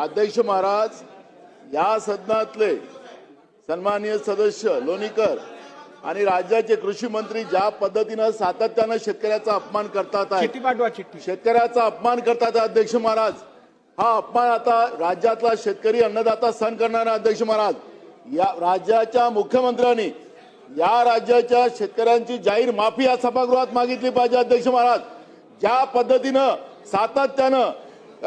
अध्यक्ष महाराज, या सदनातले सन्माननीय सदस्य लोणीकर आणि राज्याचे कृषी मंत्री ज्या पद्धतीने सातत्याने शेतकऱ्याचा अपमान करतात आहे, शेतकऱ्याचा अपमान करतात अध्यक्ष महाराज, हा अपमान आता राज्यातला शेतकरी अन्नदाता सहन करणार आहे अध्यक्ष महाराज। या राज्याच्या मुख्यमंत्र्यांनी या राज्याच्या शेतकऱ्यांची जाहीर माफी या सभागृहात मागितली पाहिजे अध्यक्ष महाराज। ज्या पद्धतीनं सातत्यानं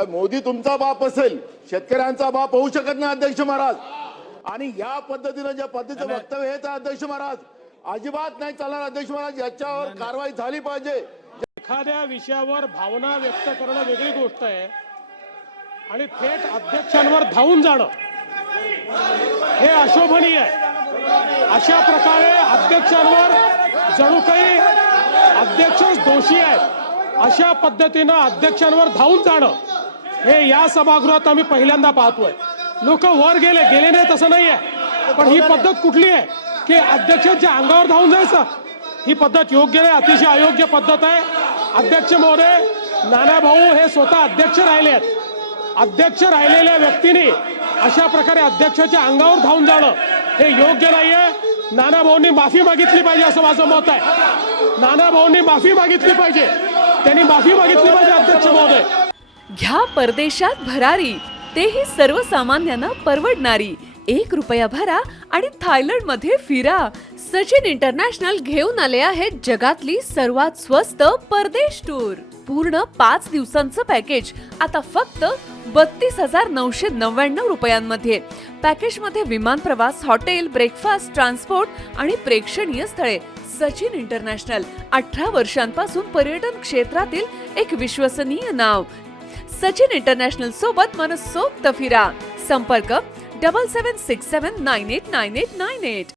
मोदी तुमचा बाप असेल, शेतकऱ्यांचा बाप होऊ शकत नाही अध्यक्ष महाराज, आणि या पद्धतीनं ज्या पद्धतीचं वक्तव्य हेच अध्यक्ष महाराज अजिबात नाही चालणार अध्यक्ष महाराज। याच्यावर कारवाई झाली पाहिजे। एखाद्या विषयावर भावना व्यक्त करणं वेगळी गोष्ट आहे आणि थेट अध्यक्षांवर धावून जाणं हे अशोभनीय आहे। अशा प्रकारे अध्यक्षांवर जणू काही अध्यक्षच दोषी आहेत अशा पद्धतीनं अध्यक्षांवर धावून जाणं हे या सभागृहात आम्ही पहिल्यांदा पाहतोय। लोक वर गेले नाही तसं नाहीये, पण ही पद्धत कुठली आहे की अध्यक्षांच्या अंगावर धावून जायचं? ही पद्धत योग्य नाही, अतिशय अयोग्य पद्धत आहे। अध्यक्ष महोदय, नाना भाऊ हे स्वतः अध्यक्ष राहिले आहेत। अध्यक्ष राहिलेल्या व्यक्तीने अशा प्रकारे अध्यक्षाच्या अंगावर धावून जाणं हे योग्य नाहीये। नाना भाऊंनी माफी मागितली पाहिजे असं माझं मत आहे। नाना भाऊंनी माफी मागितली पाहिजे, त्यांनी माफी मागितली पाहिजे अध्यक्ष महोदय। घ्या परदेशात भरारी, तेही सर्वसामान्यांना परवडणारी। 1 रुपया भरा आणि थायलंड मध्ये फिरा। सचिन इंटरनॅशनल घेऊन आले आहेत जगातली सर्वात स्वस्त परदेश टूर। पूर्ण 5 दिवसांचं पॅकेज आता फक्त 32,999 रुपयांमध्ये। पॅकेज मध्ये विमान प्रवास, हॉटेल, ब्रेकफास्ट, ट्रान्सपोर्ट आणि प्रेक्षणीय स्थळे। सचिन इंटरनॅशनल 18 वर्षांपासून पर्यटन क्षेत्रातील एक विश्वसनीय नाव। सचिन इंटरनॅशनल सोबत मनसोक्त फिरा। संपर्क 7767989898।